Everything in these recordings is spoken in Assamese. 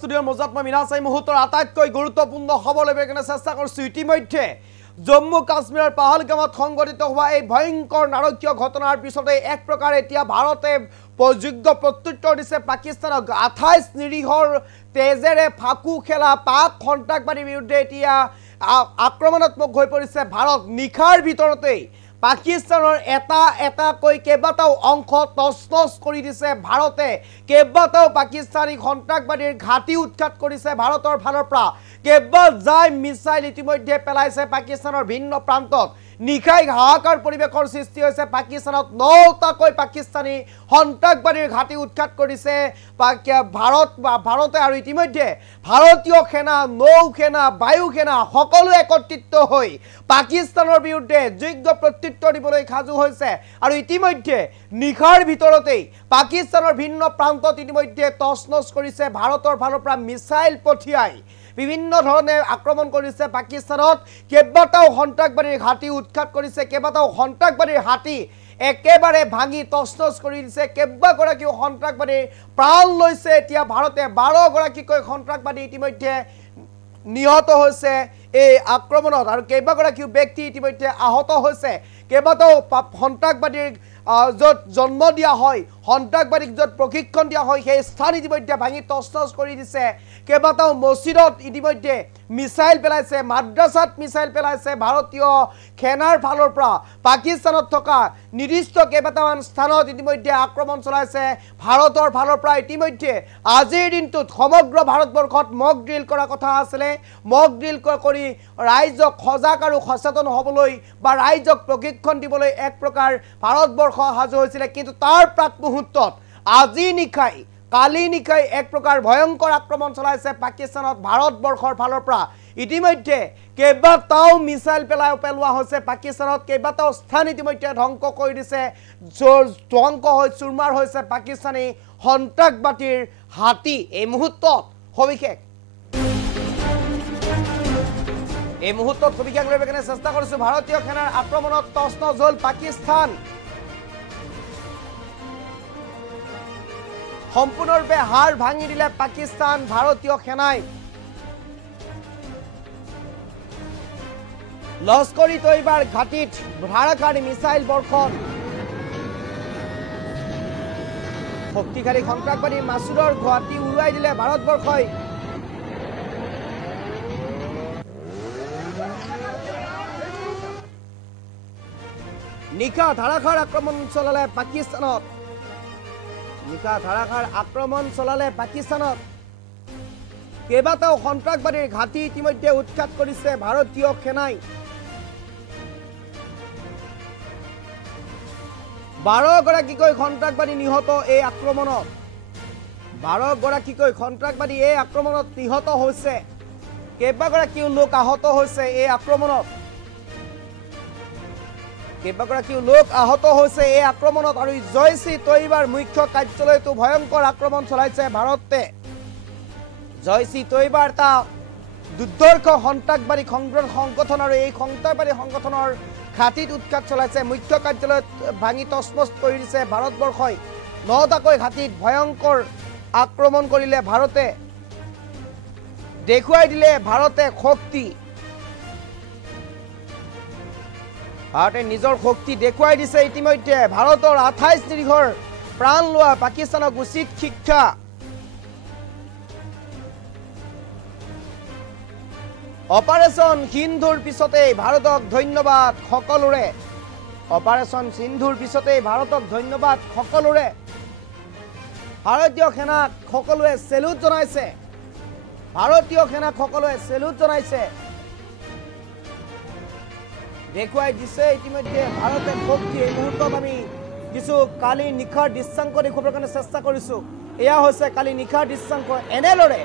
ষ্টুডিঅ'ৰ মজাত মই মিনাছ এই মুহূৰ্তৰ আটাইতকৈ গুৰুত্বপূৰ্ণ খবৰ ল'বলৈ কাৰণে চেষ্টা কৰিছোঁ। ইতিমধ্যে জম্মু কাশ্মীৰৰ পাহালগামত সংঘটিত হোৱা এই ভয়ংকৰ নাৰকীয় ঘটনাৰ পিছতে এক প্ৰকাৰে এতিয়া ভাৰতে যোগ্য প্ৰত্যুত্তৰ দিছে পাকিস্তানক। 28 নিৰীহৰ তেজেৰে ফাকু খেলা পাক সন্ত্ৰাসবাদীৰ বিৰুদ্ধে এতিয়া আক্ৰমণাত্মক হৈ পৰিছে ভাৰত। নিশাৰ ভিতৰতেই পাকিস্তানৰ এটাকৈ কেইবাটাও অংশ তছনছ কৰি দিছে ভাৰতে। কেইবাটাও পাকিস্তানী সন্ত্ৰাসবাদীৰ ঘাটি উৎখাত কৰিছে ভাৰতৰ ফালৰ পৰা। কেইবাজাই মিছাইল ইতিমধ্যে পেলাইছে পাকিস্তানৰ ভিন্ন প্ৰান্তত। নিশাই হাহাকাৰ পৰিৱেশৰ সৃষ্টি হৈছে পাকিস্তানত। 9টাকৈ পাকিস্তানী সন্ত্ৰাসবাদীৰ ঘাটি উৎখাত কৰিছে ভাৰতে। আৰু ইতিমধ্যে ভাৰতীয় সেনা, নৌ সেনা, বায়ু সেনা সকলো একত্ৰিত হৈ পাকিস্তানৰ বিৰুদ্ধে যোগ্য প্ৰত্যুত্তৰ দিবলৈ সাজু হৈছে। আৰু ইতিমধ্যে নিশাৰ ভিতৰতেই পাকিস্তানৰ ভিন্ন প্ৰান্তত ইতিমধ্যে তছনছ কৰিছে ভাৰতৰ ফালৰ পৰা মিছাইল পঠিয়াই বিভিন্ন ধৰণে আক্ৰমণ কৰিছে পাকিস্তানত। কেইবাটাও সন্ত্ৰাসবাদীৰ ঘাটি উৎখাত কৰিছে, কেইবাটাও সন্ত্ৰাসবাদীৰ ঘাটি একেবাৰে ভাঙি তছনছ কৰি দিছে। কেইবাগৰাকীও সন্ত্ৰাসবাদীৰ প্ৰাণ লৈছে এতিয়া ভাৰতে। 12গৰাকীকৈ সন্ত্ৰাসবাদী ইতিমধ্যে নিহত হৈছে এই আক্ৰমণত আৰু কেইবাগৰাকীও ব্যক্তি ইতিমধ্যে আহত হৈছে। কেইবাটাও সন্ত্ৰাসবাদীৰ য'ত জন্ম দিয়া হয়, সন্ত্ৰাসবাদীক য'ত প্ৰশিক্ষণ দিয়া হয়, সেই স্থান ইতিমধ্যে ভাঙি তছনছ কৰি দিছে। কেইবাটাও মছজিদত ইতিমধ্যে মিছাইল পেলাইছে, মাদ্ৰাছাত মিছাইল পেলাইছে ভাৰতীয় সেনাৰ ফালৰ পৰা। পাকিস্তানত থকা নিৰ্দিষ্ট কেইবাটামান স্থানত ইতিমধ্যে আক্ৰমণ চলাইছে ভাৰতৰ ফালৰ পৰা। ইতিমধ্যে আজিৰ দিনটোত সমগ্ৰ ভাৰতবৰ্ষত মক ড্ৰিল কৰাৰ কথা আছিলে। মক ড্ৰিল কৰি ৰাইজক সজাগ আৰু সচেতন হ'বলৈ বা ৰাইজক প্ৰশিক্ষণ দিবলৈ এক প্ৰকাৰ ভাৰতবৰ্ষ সাজু হৈছিলে। কিন্তু তাৰ প্ৰাক মুহূৰ্তত আজি নিশাই, কালি নিশাই এক প্ৰকাৰ ভয়ংকৰ আক্ৰমণ চলাইছে পাকিস্তানত ভাৰতবৰ্ষৰ ফালৰ পৰা। ইতিমধ্যে কেইবাটাও মিছাইল পেলোৱা হৈছে পাকিস্তানত। কেইবাটাও স্থান ইতিমধ্যে ধ্বংস কৰি দিছে, ধ্বংস হৈ চুৰমাৰ হৈছে পাকিস্তানী সন্ত্ৰাসবাদীৰ হাতী। এই মুহূৰ্তত সবিশেষ লৈ কেনে চেষ্টা কৰিছোঁ। ভাৰতীয় সেনাৰ আক্ৰমণত তছনছ হ'ল পাকিস্তান। সম্পূৰ্ণৰূপে হাৰ ভাঙি দিলে পাকিস্তান ভাৰতীয় সেনাই। লস্কৰী তৈবাৰ ঘাটিত ধাৰাকাৰী মিছাইল বৰ্ষণ। শক্তিশালী সন্ত্ৰাসবাদী মাছুৰৰ ঘাটি উৰুৱাই দিলে ভাৰতবৰ্ষই। নিশা ধাৰাসাৰ আক্ৰমণ চলালে পাকিস্তানত। নিশা ধাৰাসাৰ আক্ৰমণ চলালে পাকিস্তানত। কেইবাটাও সন্ত্ৰাসবাদীৰ ঘাটি ইতিমধ্যে উৎখাত কৰিছে ভাৰতীয় সেনাই। 12গৰাকীকৈ সন্ত্ৰাসবাদী নিহত এই আক্ৰমণত। 12গৰাকীকৈ সন্ত্ৰাসবাদী এই আক্ৰমণত নিহত হৈছে। কেইবাগৰাকীও লোক আহত হৈছে এই আক্ৰমণত। এই আক্ৰমণত আৰু জয়শ্ৰী তৈবাৰ মুখ্য কাৰ্যালয়তো ভয়ংকৰ আক্ৰমণ চলাইছে ভাৰতে। জয়শ্ৰী তৈবাৰ এটা দুৰ্ধৰ্ষ সন্ত্ৰাসবাদী সংগঠন আৰু এই সন্ত্ৰাসবাদী সংগঠনৰ ঘাটিত উৎখাত চলাইছে। মুখ্য কাৰ্যালয়ত ভাঙি তছনছ কৰি দিছে ভাৰতবৰ্ষই। 9টাকৈ ঘাটিত ভয়ংকৰ আক্ৰমণ কৰিলে ভাৰতে। দেখুৱাই দিলে ভাৰতে শক্তি। ভাৰতে নিজৰ শক্তি দেখুৱাই দিছে ইতিমধ্যে। ভাৰতৰ 28 নিৰীহৰ প্ৰাণ লোৱা পাকিস্তানক উচিত শিক্ষা। অপাৰেশ্যন সিন্ধুৰ পিছতেই ভাৰতক ধন্যবাদ সকলোৰে। অপাৰেশ্যন সিন্ধুৰ পিছতেই ভাৰতক ধন্যবাদ সকলোৰে। ভাৰতীয় সেনাক সকলোৱে চেলুট জনাইছে। ভাৰতীয় সেনাক সকলোৱে চেলুট জনাইছে। দেখুৱাই দিছে ইতিমধ্যে ভাৰতে শক্তি। এই মুহূৰ্তত আমি কিছু কালি নিশাৰ দৃশ্যাংক দেখুৱাবৰ কাৰণে চেষ্টা কৰিছোঁ। এয়া হৈছে কালি নিশাৰ দৃশ্যাংক। এনেদৰে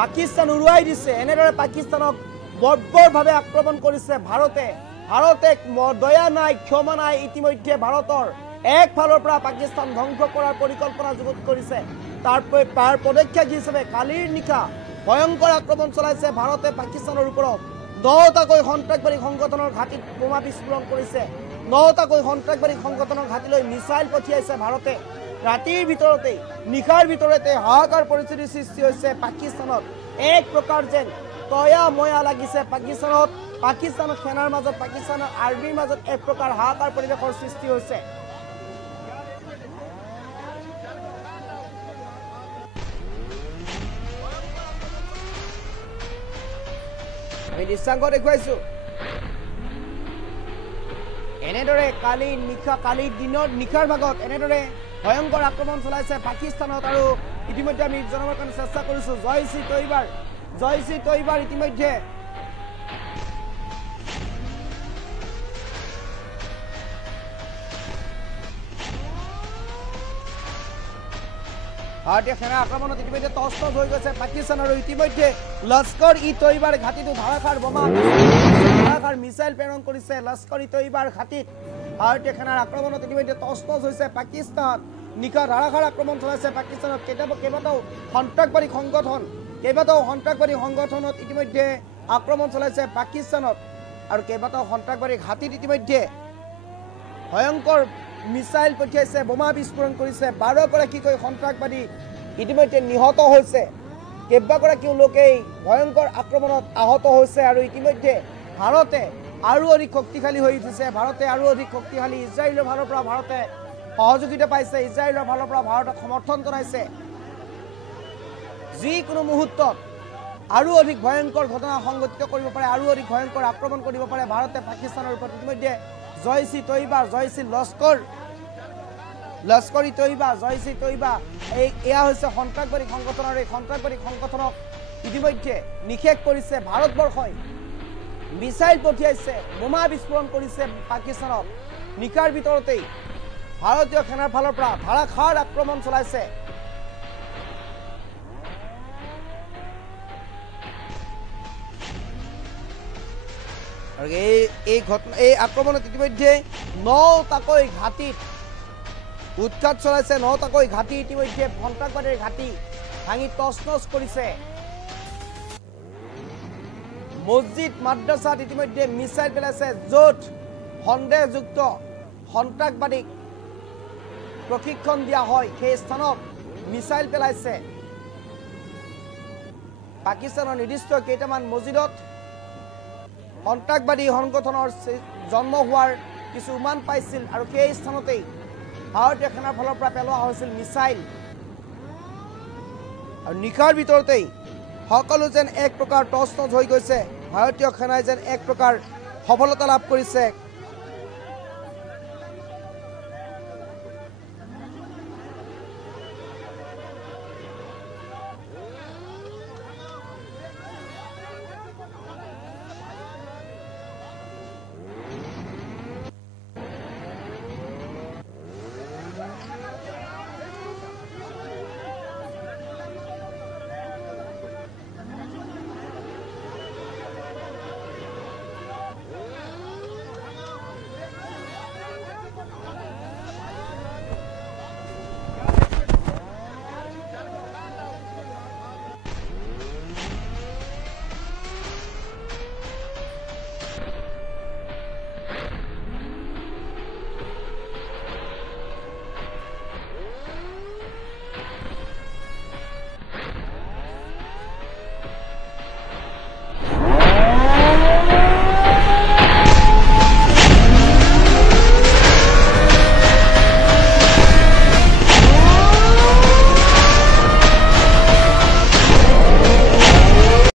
পাকিস্তান উৰুৱাই দিছে, এনেদৰে পাকিস্তানক বৰ্বৰভাৱে আক্ৰমণ কৰিছে ভাৰতে। ভাৰতে দয়া নাই, ক্ষমা নাই। ইতিমধ্যে ভাৰতৰ একফালৰ পৰা পাকিস্তান ধ্বংস কৰাৰ পৰিকল্পনা যুগুত কৰিছে। তাৰ পদক্ষেপ হিচাপে কালিৰ নিশা ভয়ংকৰ আক্ৰমণ চলাইছে ভাৰতে পাকিস্তানৰ ওপৰত। 9টাকৈ সন্ত্ৰাসবাদী সংগঠনৰ ঘাটিত বোমা বিস্ফোৰণ কৰিছে। 9টাকৈ সন্ত্ৰাসবাদী সংগঠনৰ ঘাটিলৈ মিছাইল পঠিয়াইছে ভাৰতে। ৰাতিৰ ভিতৰতে নিশাৰ ভিতৰতে হাহাকাৰ পৰিস্থিতিৰ সৃষ্টি হৈছে পাকিস্তানত এক প্ৰকাৰ যেন তয়া ময়া লাগিছে পাকিস্তানত সেনাৰ মাজত পাকিস্তানৰ আৰ্মিৰ মাজত এক প্ৰকাৰ হাহাকাৰ পৰিৱেশৰ সৃষ্টি হৈছে আমি দৃশ্যাংক দেখুৱাইছো এনেদৰে কালি দিনৰ নিশাৰ ভাগত এনেদৰে ভয়ংকৰ আক্ৰমণ চলাইছে পাকিস্তানত আৰু ইতিমধ্যে আমি জনাবৰ কাৰণে চেষ্টা কৰিছো জয় শ্ৰী তৈবাৰ ইতিমধ্যে ভাৰতীয় সেনা আক্ৰমণত ইতিমধ্যে তছ হৈ গৈছে পাকিস্তান আৰু ইতিমধ্যে লস্কৰ ই তৈবাৰ ঘাটিটো ধাৰাসাৰ বোমা ধাৰাসাৰ মিছাইল প্ৰেৰণ কৰিছে লস্কৰ ই তৈবাৰ ঘাটিত ভাৰতীয় সেনাৰ আক্ৰমণত ইতিমধ্যে তছ হৈছে পাকিস্তান নিশা ধাৰাসাৰ আক্ৰমণ চলাইছে পাকিস্তানত কেইবাটাও সন্ত্ৰাসবাদী সংগঠনত ইতিমধ্যে আক্ৰমণ চলাইছে পাকিস্তানত আৰু কেইবাটাও সন্ত্ৰাসবাদী ঘাটিত ইতিমধ্যে ভয়ংকৰ মিছাইল পঠিয়াইছে বোমা বিস্ফোৰণ কৰিছে 12গৰাকীকৈ সন্ত্ৰাসবাদী ইতিমধ্যে নিহত হৈছে কেইবাগৰাকীও লোকে ভয়ংকৰ আক্ৰমণত আহত হৈছে আৰু ইতিমধ্যে ভাৰতে আৰু অধিক শক্তিশালী হৈ উঠিছে ইজৰাইলৰ ফালৰ পৰা ভাৰতে সহযোগিতা পাইছে ইজৰাইলৰ ফালৰ পৰা ভাৰতক সমৰ্থন জনাইছে যিকোনো মুহূৰ্তত আৰু অধিক ভয়ংকৰ ঘটনা সংঘটিত কৰিব পাৰে আৰু অধিক ভয়ংকৰ আক্ৰমণ কৰিব পাৰে ভাৰতে পাকিস্তানৰ ওপৰত ইতিমধ্যে জয় শ্ৰী তৈবা লস্কৰ ই তৈবা এয়া হৈছে সন্ত্ৰাসবাদী সংগঠন আৰু এই সন্ত্ৰাসবাদী সংগঠনক ইতিমধ্যে নিষেধ কৰিছে ভাৰতবৰ্ষই মিছাইল পঠিয়াইছে বোমা বিস্ফোৰণ কৰিছে পাকিস্তানত নিশাৰ ভিতৰতেই ভাৰতীয় সেনাৰ ফালৰ পৰা ধাৰাসাৰ আক্ৰমণ চলাইছে আৰু এই আক্ৰমণত ইতিমধ্যে 9টাকৈ ঘাটিত উৎখাত চলাইছে 9টাকৈ ঘাটি ইতিমধ্যে সন্ত্ৰাসবাদীৰ ঘাটি ভাঙি তছনছ কৰিছে মছজিদ মাদ্ৰাসাত ইতিমধ্যে মিছাইল পেলাইছে য'ত সন্দেহযুক্ত সন্ত্ৰাসবাদীক প্ৰশিক্ষণ দিয়া হয় সেই স্থানত মিছাইল পেলাইছে পাকিস্তানৰ নিৰ্দিষ্ট কেইটামান মছজিদত সন্ত্ৰাসবাদী সংগঠনৰ জন্ম হোৱাৰ কিছু উমান পাইছিল আৰু সেই স্থানতেই ভাৰতীয় সেনাৰ ফালৰ পৰা পেলোৱা হৈছিল মিছাইল আৰু নিশাৰ ভিতৰতেই সকলো যেন এক প্ৰকাৰ টছ হৈ গৈছে ভাৰতীয় সেনাই যেন এক প্ৰকাৰ সফলতা লাভ কৰিছে